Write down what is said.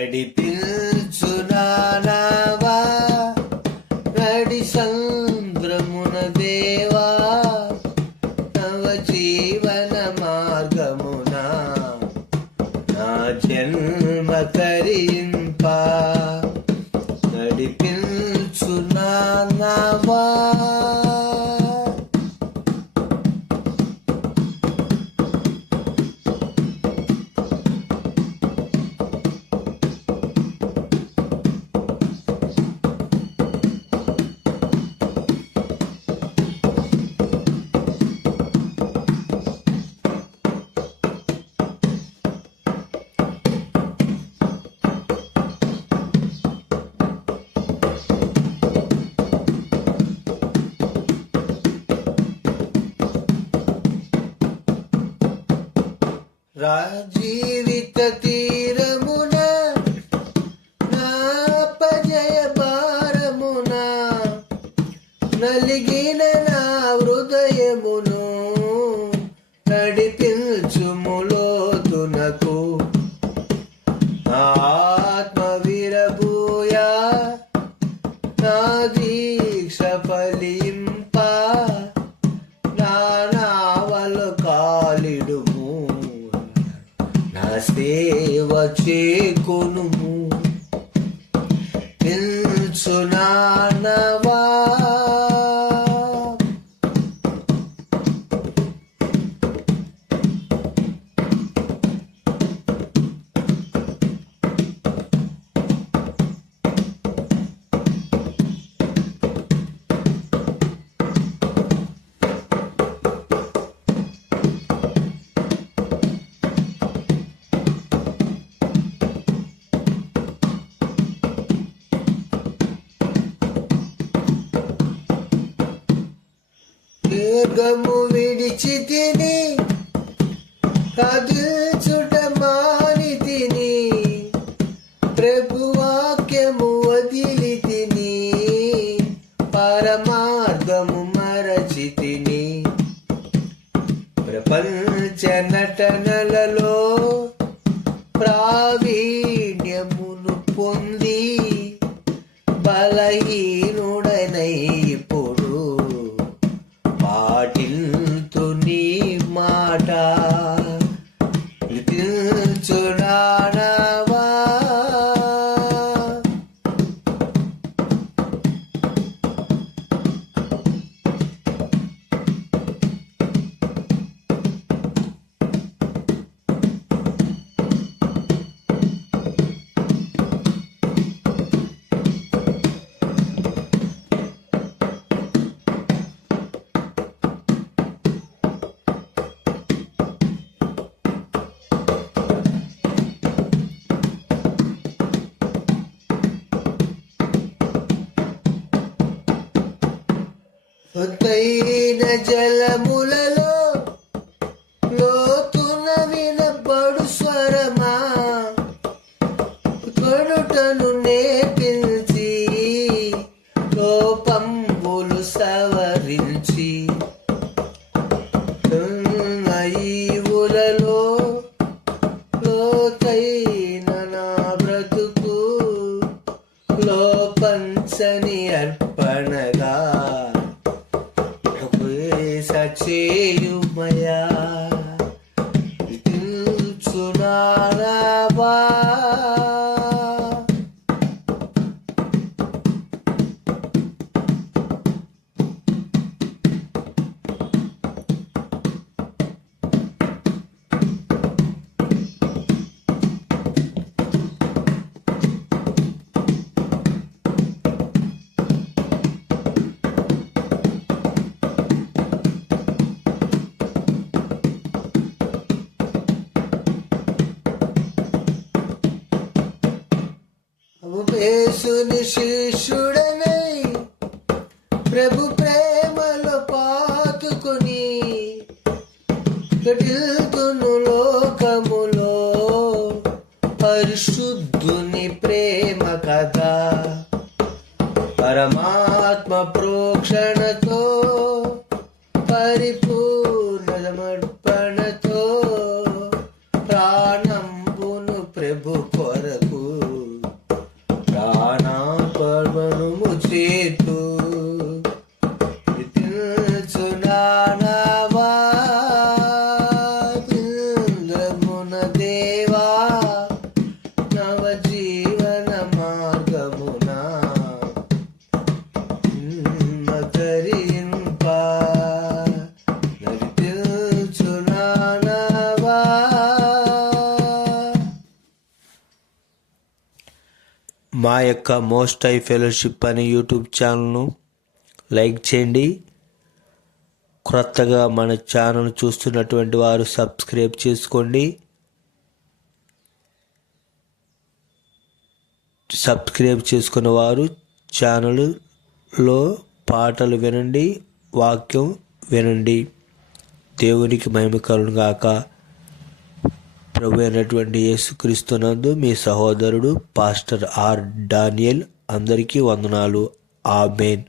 నడిపించునావా నడి సంద్రమున దేవా నవ జీవన మార్గమున నా జన్మ తరింప నడిపించునావా జీవిత తీరమున నాపజయ భారమున నలిగిన నా హృదయమును నడిపించుములోతునకు ఆత్మ విరబూయా నా దీక్ష ఫలింప నా నావలు కాలిడుము సేవ చేకొనుము నిల్చునానవా మార్గము విడిచి తిని కదుల్చుట మాని తిని ప్రభువాక్యము వదిలి తిని పరమార్గము మరచి తిని ప్రపంచ నటనలలో ప్రావీణ్యమును పొంది బలహీనుడనై పాటిల్తు నీ మాట నిల్చునావా లోతైన జలములలో లోతున వినబడు స్వరమా కొనుటను నేర్పించి లోపంబులు సవరించి ఈవులలో లోతైన నా బ్రతుకు లోపంచని అర్పణగా సచేయుమయా నిల్చునావా యేసుని శిష్యుడనై ప్రభు ప్రేమలో పాతుకొని కటిల్తును లోకములో పరిశుద్ధుని ప్రేమ కథ పరమాత్మ ప్రోక్షణతో పరిపూర్ణ సమర్పణతో ప్రాణంబును ప్రభు కొరకు మా యొక్క మోస్ట్ హై ఫెలోషిప్ అనే యూట్యూబ్ ఛానల్ను లైక్ చేయండి. క్రొత్తగా మన ఛానల్ చూస్తున్నటువంటి వారు సబ్స్క్రైబ్ చేసుకోండి. సబ్స్క్రైబ్ చేసుకున్న వారు ఛానల్లో పాటలు వినండి, వాక్యం వినండి. దేవునికి మహిమ కలుగుగాక. ప్రభు అయినటువంటి యేసుక్రీస్తునందు మీ సహోదరుడు పాస్టర్ ఆర్ డానియల్. అందరికీ వందనాలు. ఆమేన్.